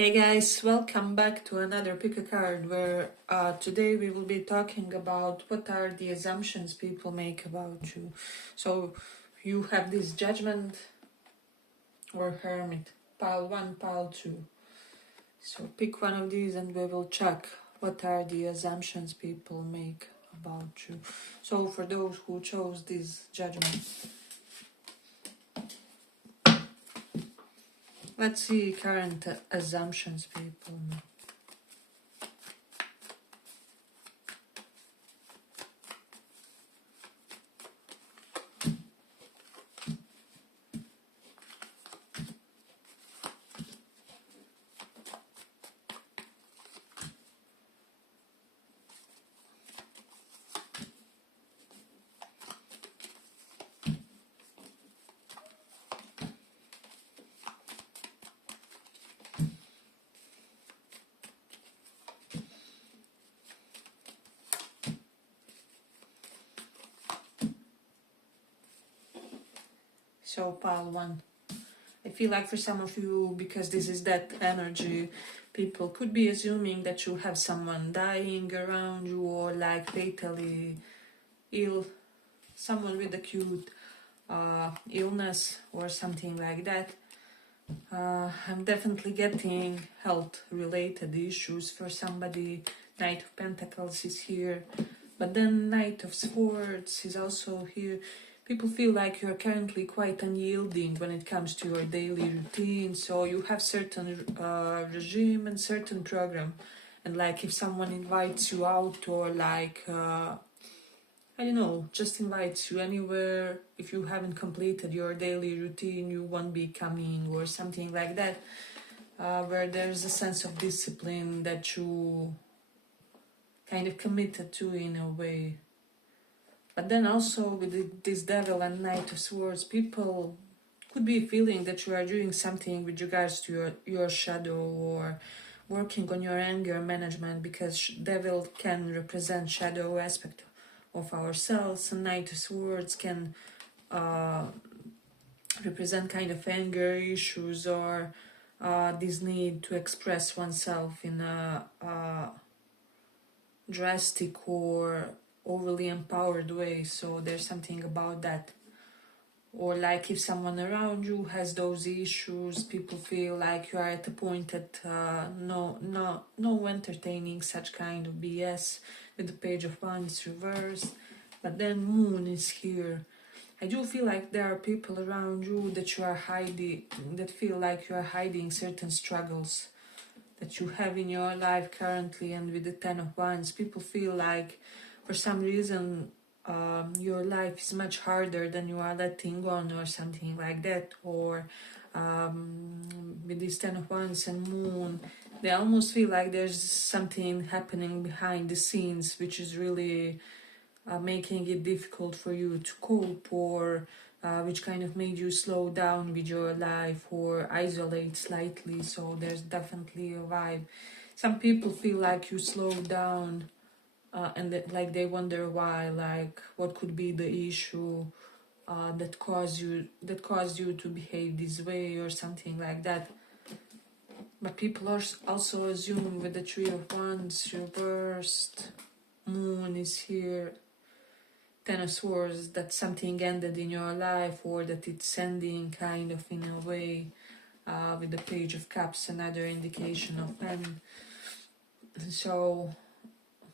Hey guys, welcome back to another pick a card where today we will be talking about what are the assumptions people make about you. So you have this judgment or hermit, pile 1, pile 2. So pick one of these and we will check what are the assumptions people make about you. So for those who chose this judgment, let's see current assumptions people make. So pile 1. I feel like for some of you, because this is that energy, people could be assuming that you have someone dying around you or like fatally ill, someone with acute illness or something like that. I'm definitely getting health related issues for somebody. Knight of Pentacles is here, but then Knight of Swords is also here. People feel like you're currently quite unyielding when it comes to your daily routine, so you have certain regime and certain program, and like if someone invites you out or like I don't know, just invites you anywhere, if you haven't completed your daily routine you won't be coming or something like that, where there's a sense of discipline that you kind of committed to in a way. But then also with this Devil and Knight of Swords, people could be feeling that you are doing something with regards to your shadow or working on your anger management, because Devil can represent shadow aspect of ourselves and Knight of Swords can represent kind of anger issues or this need to express oneself in a drastic or overly empowered way. So there's something about that. Or like if someone around you has those issues, people feel like you are at a point that no entertaining such kind of BS, with the Page of Wands reversed. But then Moon is here. I do feel like there are people around you that you are hiding, that feel like you are hiding certain struggles that you have in your life currently. And with the Ten of Wands, people feel like for some reason your life is much harder than you are letting on or something like that. Or with this Ten of Wands and Moon, they almost feel like there's something happening behind the scenes which is really making it difficult for you to cope, or which kind of made you slow down with your life or isolate slightly. So there's definitely a vibe. Some people feel like you slow down and like they wonder why, like what could be the issue that caused you to behave this way or something like that. But people are also assume with the Three of Wands reversed, Moon is here, Ten of Swords, that something ended in your life or that it's ending kind of in a way, with the Page of Cups, another indication of end. So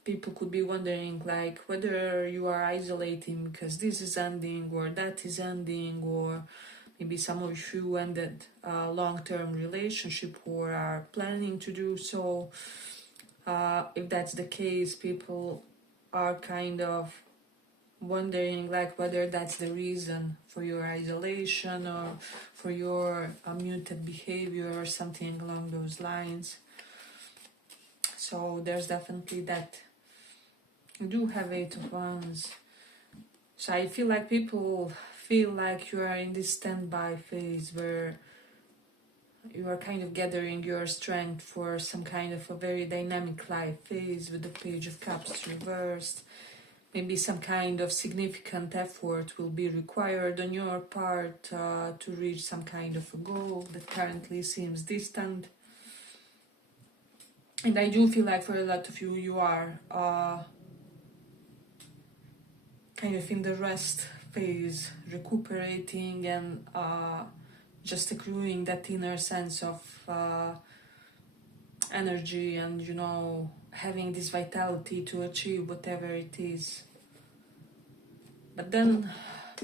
people could be wondering like whether you are isolating because this is ending or that is ending, or maybe some of you ended a long-term relationship or are planning to do so. If that's the case, people are kind of wondering like whether that's the reason for your isolation or for your muted behavior or something along those lines. So there's definitely that. You do have Eight of Wands. So I feel like people feel like you are in this standby phase where you are kind of gathering your strength for some kind of a very dynamic life phase with the Page of Cups reversed. Maybe some kind of significant effort will be required on your part to reach some kind of a goal that currently seems distant. And I do feel like for a lot of you, you are kind of in the rest phase, recuperating and just accruing that inner sense of energy and, you know, having this vitality to achieve whatever it is. But then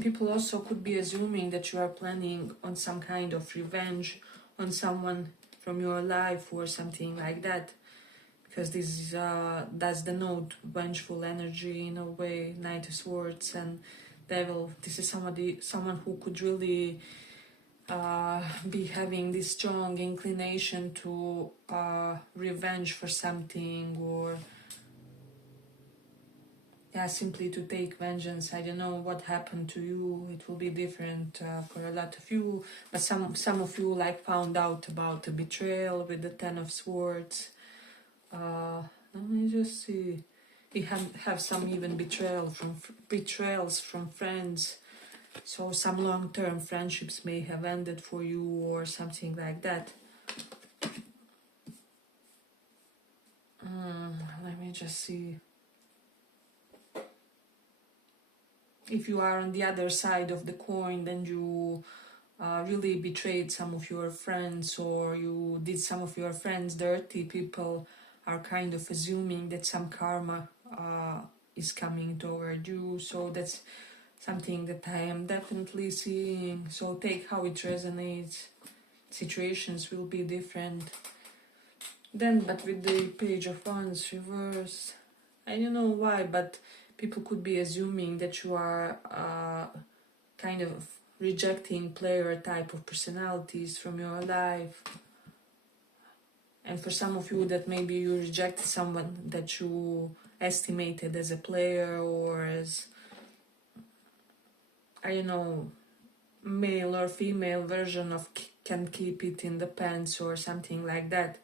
people also could be assuming that you are planning on some kind of revenge on someone from your life or something like that, because this is that's the note, vengeful energy in a way, Knight of Swords and Devil. This is someone who could really be having this strong inclination to revenge for something, or yeah, simply to take vengeance. I don't know what happened to you. It will be different for a lot of you, but some of you like found out about the betrayal with the Ten of Swords. Let me just see. We have some even betrayals from friends. So some long-term friendships may have ended for you or something like that. Let me just see. If you are on the other side of the coin, then you really betrayed some of your friends, or you did some of your friends dirty. People are kind of assuming that some karma is coming toward you. So that's something that I am definitely seeing. So take how it resonates. Situations will be different. Then, but with the Page of Wands reversed, I don't know why, but people could be assuming that you are kind of rejecting player type of personalities from your life. And for some of you, that maybe you rejected someone that you estimated as a player, or as, I don't know, male or female version of can keep it in the pants or something like that.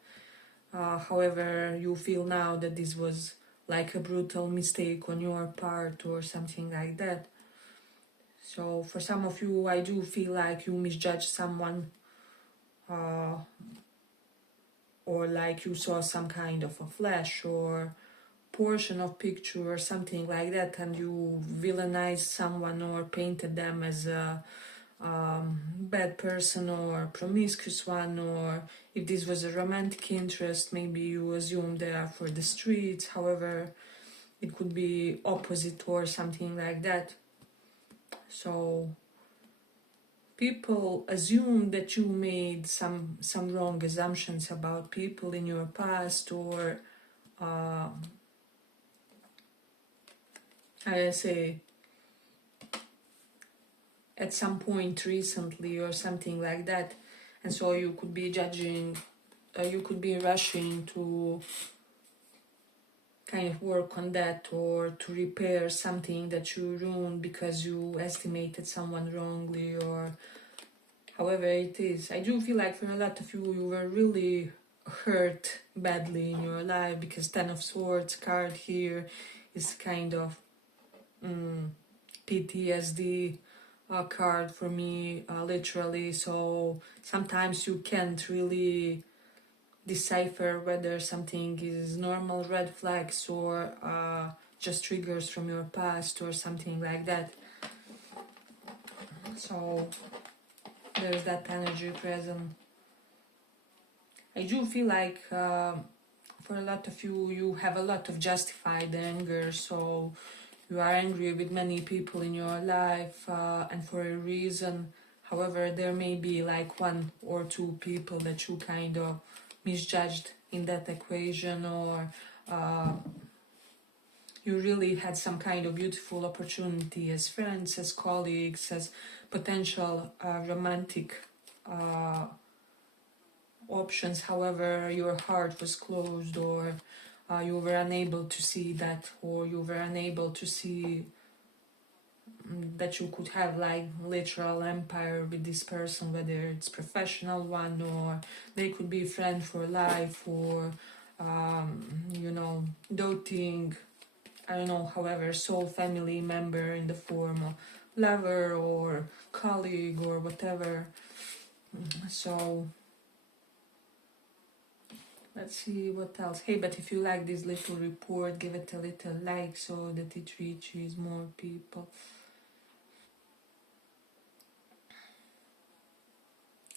However, you feel now that this was like a brutal mistake on your part or something like that. So for some of you, I do feel like you misjudged someone, or like you saw some kind of a flash or portion of picture or something like that, and you villainized someone or painted them as a bad person or promiscuous one, or if this was a romantic interest, maybe you assumed they are for the streets. However, it could be opposite or something like that. So people assume that you made some wrong assumptions about people in your past, or I say at some point recently or something like that, and so you could be judging, you could be rushing to kind of work on that, or to repair something that you ruined because you estimated someone wrongly, or however it is. I do feel like for a lot of you, you were really hurt badly in your life, because Ten of Swords card here is kind of PTSD card for me, literally. So sometimes you can't really decipher whether something is normal red flags or just triggers from your past or something like that. So there's that energy present. I do feel like for a lot of you, you have a lot of justified anger. So you are angry with many people in your life, and for a reason. However, there may be like one or two people that you kind of misjudged in that equation, or you really had some kind of beautiful opportunity as friends, as colleagues, as potential romantic options. However, your heart was closed, or you were unable to see that, or you were unable to see that you could have like literal empire with this person, whether it's professional one, or they could be friend for life, or you know, doting, I don't know, however, soul family member in the form of lover or colleague or whatever. So Let's see what else. Hey, but if you like this little report, give it a little like so that it reaches more people.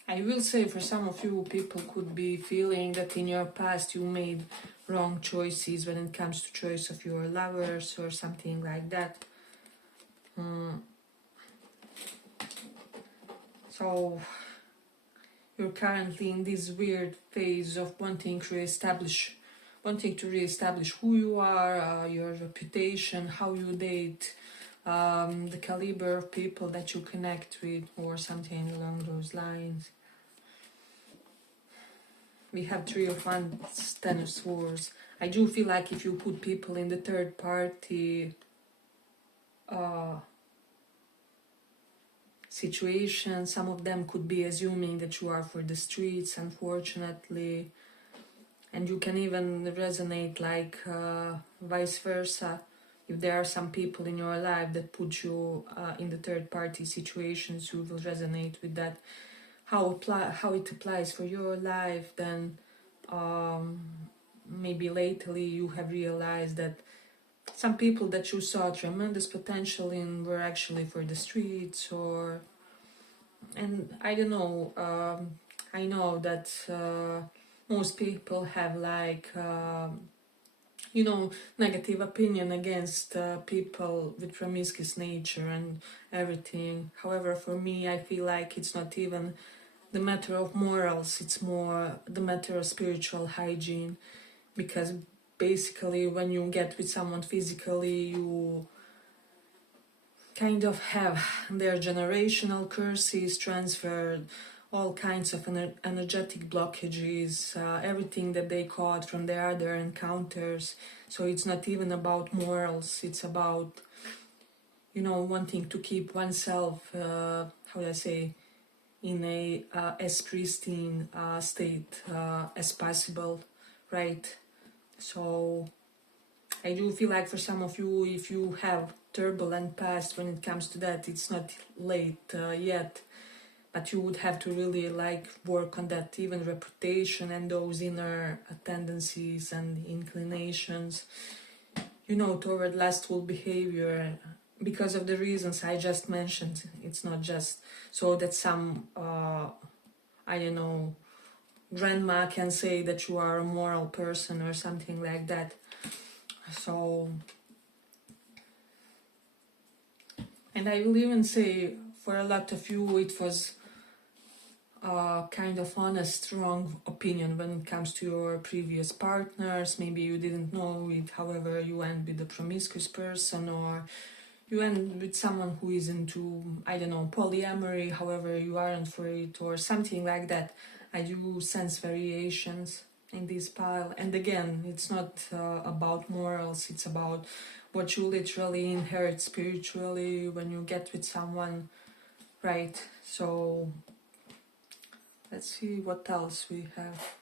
I will say for some of you, people could be feeling that in your past you made wrong choices when it comes to choice of your lovers or something like that. So you're currently in this weird phase of wanting to reestablish who you are, your reputation, how you date, the caliber of people that you connect with, or something along those lines. We have Three of Wands, Ten of Swords. I do feel like if you put people in the third party situation, some of them could be assuming that you are for the streets, unfortunately. And you can even resonate like vice versa. If there are some people in your life that put you in the third party situations, you will resonate with that. How it applies for your life, then maybe lately you have realized that some people that you saw tremendous potential in were actually for the streets, or, and I don't know, I know that most people have like negative opinion against people with promiscuous nature and everything. However, for me, I feel like it's not even the matter of morals, it's more the matter of spiritual hygiene, because basically when you get with someone physically, you kind of have their generational curses transferred, all kinds of energetic blockages, everything that they caught from their other encounters. So it's not even about morals, it's about, wanting to keep oneself, how do I say, in a as pristine state as possible, right? So I do feel like for some of you, if you have turbulent past when it comes to that, it's not late yet, but you would have to really like work on that, even reputation and those inner tendencies and inclinations, toward lustful behavior, because of the reasons I just mentioned. It's not just so that some I don't know, grandma can say that you are a moral person or something like that. So, and I will even say for a lot of you it was kind of honest, strong opinion when it comes to your previous partners. Maybe you didn't know it, however you went with a promiscuous person, or you went with someone who is into, I don't know, polyamory, however you aren't for it, or something like that. I do sense variations in this pile. And again, it's not about morals, it's about what you literally inherit spiritually when you get with someone, right? So let's see what else we have.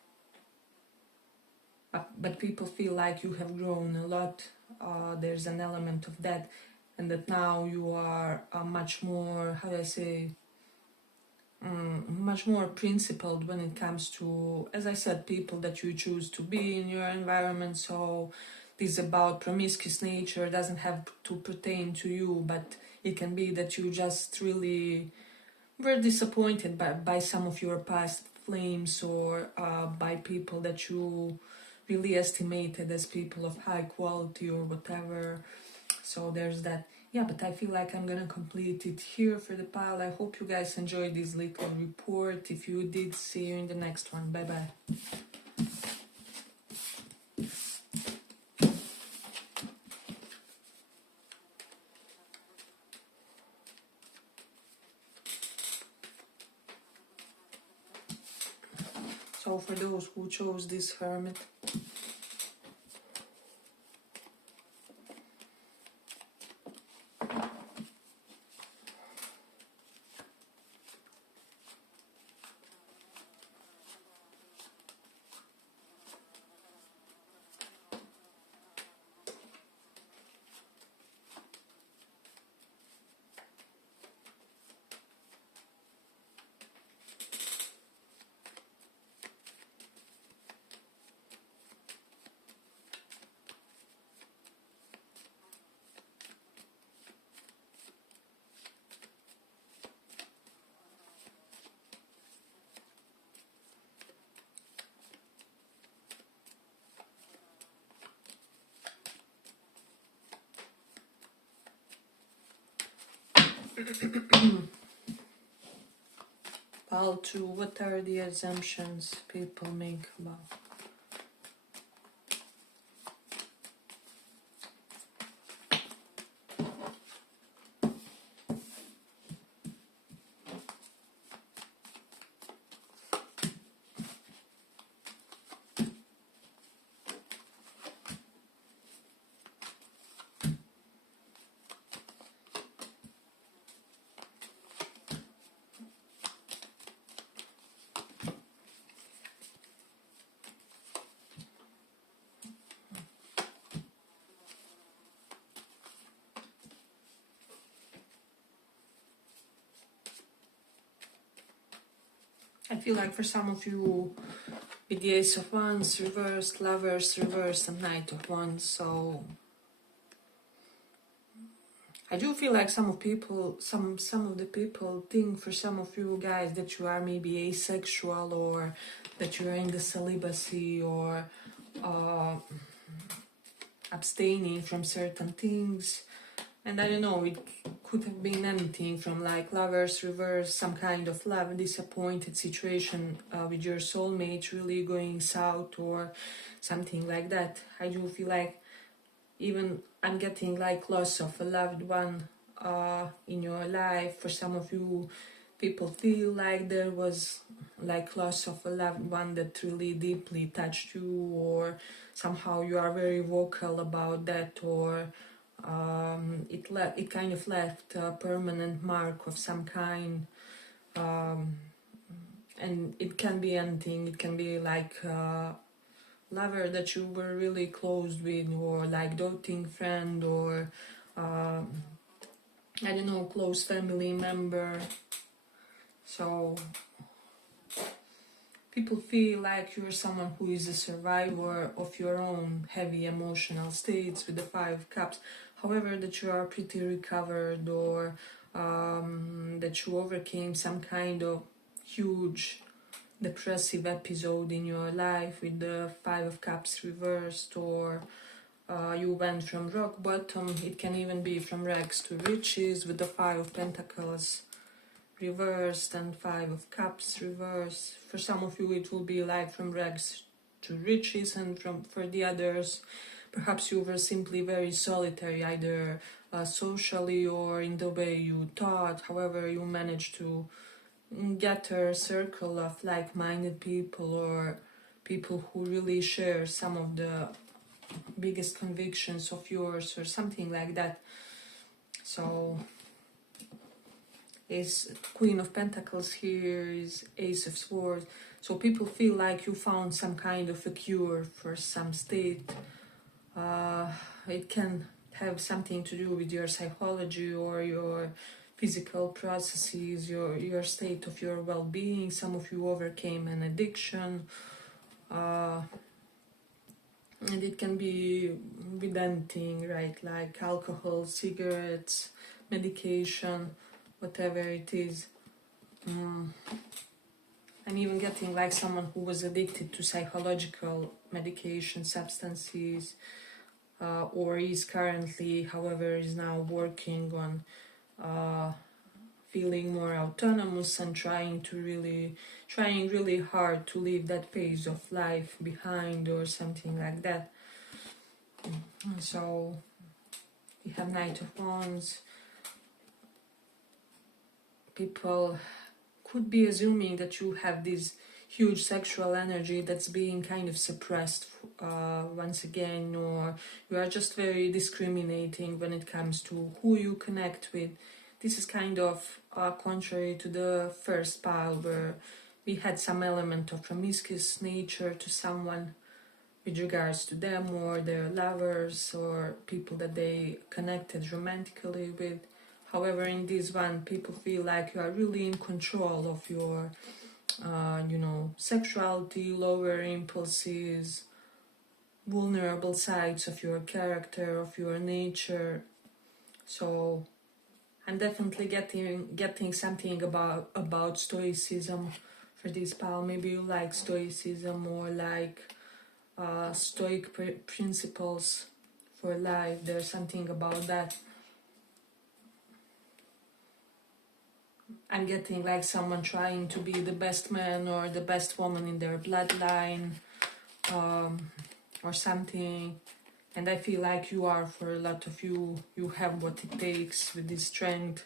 But people feel like you have grown a lot. There's an element of that, and that now you are much more, how do I say, much more principled when it comes to, as I said, people that you choose to be in your environment. So this about promiscuous nature doesn't have to pertain to you, but it can be that you just really were disappointed by some of your past flames, or by people that you really estimated as people of high quality or whatever. So there's that. Yeah, but I feel like I'm gonna complete it here for the pile. I hope you guys enjoyed this little report. If you did, see you in the next one. Bye bye. So for those who chose this hermit, Pile 2, what are the assumptions people make about? I feel like for some of you, with the Ace of Wands reversed, Lovers reversed, and Knight of Wands, so I do feel like some of the people think for some of you guys that you are maybe asexual, or that you are in the celibacy, or abstaining from certain things. And I don't know, it could have been anything from like Lovers reverse, some kind of love disappointed situation with your soulmate really going south, or something like that. I do feel like even I'm getting like loss of a loved one in your life. For some of you, people feel like there was like loss of a loved one that really deeply touched you, or somehow you are very vocal about that, or it kind of left a permanent mark of some kind. And it can be anything. It can be like lover that you were really close with, or like doting friend, or I don't know, close family member. So people feel like you're someone who is a survivor of your own heavy emotional states with the Five of Cups. However, that you are pretty recovered, or that you overcame some kind of huge depressive episode in your life with the Five of Cups reversed, or you went from rock bottom. It can even be from rags to riches with the Five of Pentacles reversed and Five of Cups reversed. For some of you it will be like from rags to riches, and for the others perhaps you were simply very solitary, either socially or in the way you thought. However, you managed to get a circle of like-minded people, or people who really share some of the biggest convictions of yours, or something like that. So is Queen of Pentacles here, is Ace of Swords. So people feel like you found some kind of a cure for some state. It can have something to do with your psychology, or your physical processes, your state of your well-being. Some of you overcame an addiction, and it can be with anything, right? Like alcohol, cigarettes, medication, whatever it is. I'm even getting like someone who was addicted to psychological medication, substances, or is currently, however, is now working on feeling more autonomous, and trying really hard to leave that phase of life behind, or something like that. So we have Knight of Wands. People could be assuming that you have this huge sexual energy that's being kind of suppressed once again, or you are just very discriminating when it comes to who you connect with. This is kind of contrary to the first pile, where we had some element of promiscuous nature to someone with regards to them, or their lovers, or people that they connected romantically with. However, in this one, people feel like you are really in control of your, sexuality, lower impulses, vulnerable sides of your character, of your nature. So I'm definitely getting something about stoicism for this pile. Maybe you like stoicism, or like stoic principles for life. There's something about that. I'm getting like someone trying to be the best man or the best woman in their bloodline, or something. And I feel like you are, for a lot of you, you have what it takes with this strength.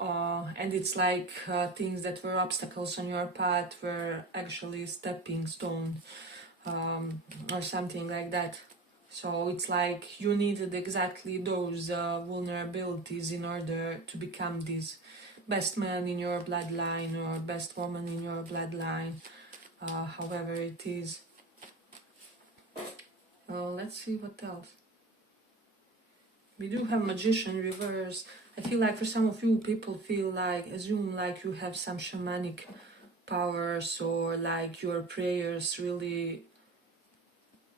And it's like things that were obstacles on your path were actually stepping stone, or something like that. So it's like you needed exactly those vulnerabilities in order to become this best man in your bloodline or best woman in your bloodline, however it is. Let's see what else. We do have Magician reverse. I feel like for some of you, people feel like, assume like you have some shamanic powers, or like your prayers really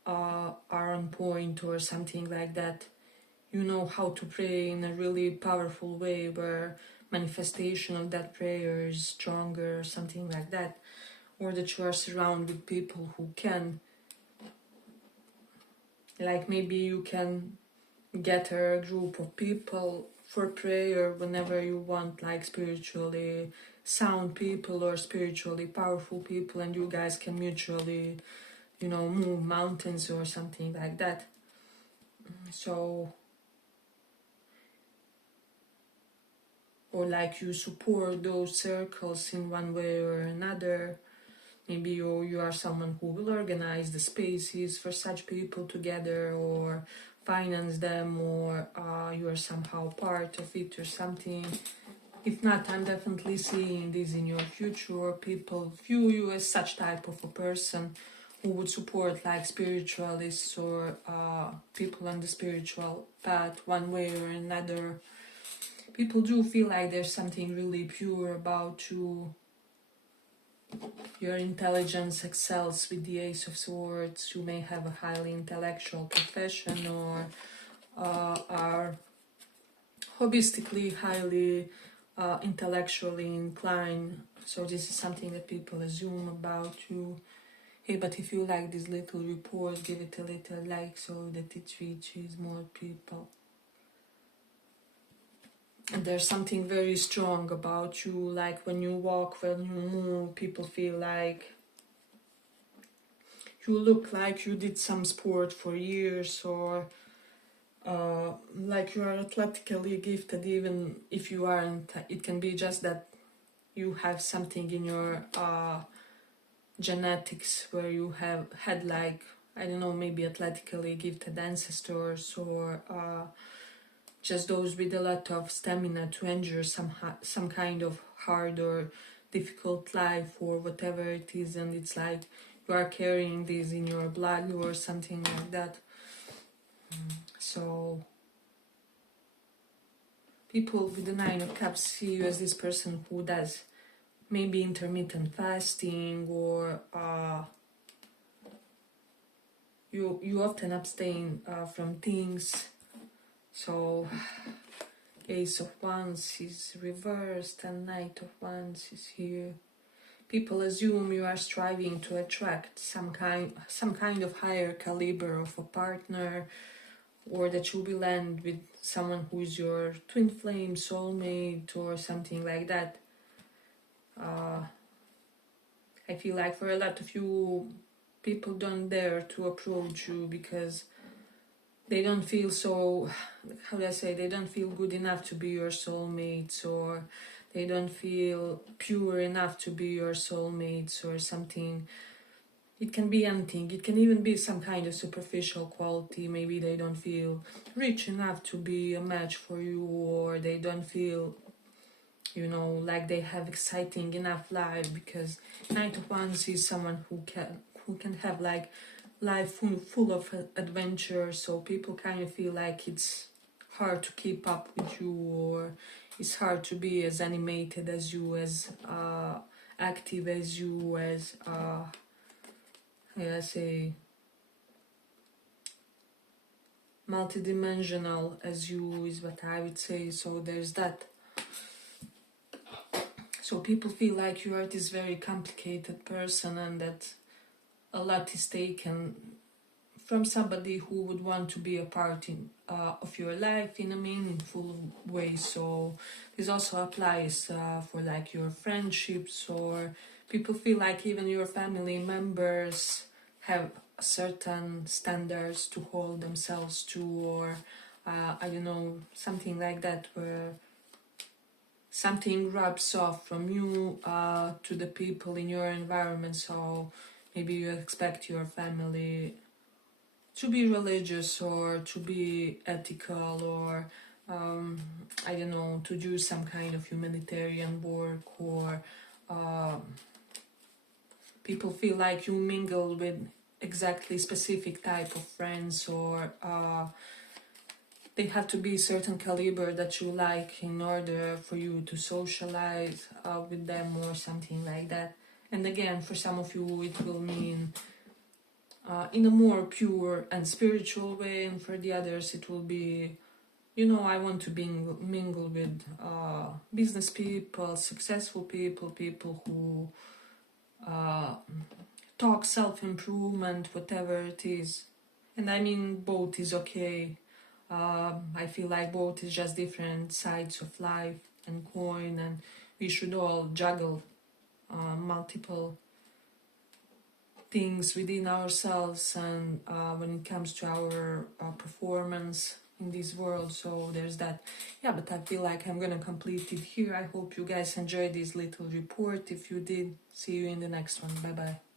are on point or something like that. You know how to pray in a really powerful way where manifestation of that prayer is stronger, something like that. Or that you are surrounded with people who can, like maybe you can gather a group of people for prayer whenever you want, like spiritually sound people or spiritually powerful people, and you guys can mutually, you know, move mountains or something like that. So, or like you support those circles in one way or another. Maybe you are someone who will organize the spaces for such people together, or finance them, or you are somehow part of it or something. If not, I'm definitely seeing this in your future. People view you as such type of a person who would support like spiritualists or people on the spiritual path one way or another. People do feel like there's something really pure about you. Your intelligence excels with the Ace of Swords. You may have a highly intellectual profession, or are holistically highly intellectually inclined. So this is something that people assume about you. Hey, but if you like this little report, give it a little like so that it reaches more people. And there's something very strong about you, like when you walk, when you move, people feel like you look like you did some sport for years, or like you are athletically gifted, even if you aren't. It can be just that you have something in your genetics where you have had, like, I don't know, maybe athletically gifted ancestors, or just those with a lot of stamina to endure some kind of hard or difficult life or whatever it is, and it's like you are carrying this in your blood or something like that. So people with the Nine of Cups see you as this person who does maybe intermittent fasting, or you often abstain from things. So Ace of Wands is reversed and Knight of Wands is here. People assume you are striving to attract some kind of higher caliber of a partner, or that you will end with someone who is your twin flame soulmate or something like that. I feel like for a lot of you, people don't dare to approach you because they don't feel so, how do I say, they don't feel good enough to be your soulmates, or they don't feel pure enough to be your soulmates or something. It can be anything. It can even be some kind of superficial quality. Maybe they don't feel rich enough to be a match for you, or they don't feel, you know, like they have exciting enough life, because Knight of Wands is someone who can have like life full of adventure. So people kind of feel like it's hard to keep up with you, or it's hard to be as animated as you, as active as you, as I say, multidimensional as you, is what I would say. So there's that. So people feel like you are this very complicated person, and that a lot is taken from somebody who would want to be a part of your life in a meaningful way. So this also applies for like your friendships, or people feel like even your family members have certain standards to hold themselves to, or I don't know, something like that, where something rubs off from you to the people in your environment. So maybe you expect your family to be religious or to be ethical, or I don't know, to do some kind of humanitarian work, or people feel like you mingle with exactly specific type of friends, or they have to be certain caliber that you like in order for you to socialize with them, or something like that. And again, for some of you it will mean in a more pure and spiritual way, and for the others it will be, you know, I want to mingle with business people, successful people, people who talk self-improvement, whatever it is. And I mean, both is okay. I feel like both is just different sides of life and coin, and we should all juggle multiple things within ourselves, and when it comes to our performance in this world. So there's that. Yeah, but I feel like I'm gonna complete it here. I hope you guys enjoyed this little report. If you did, see you in the next one. Bye bye.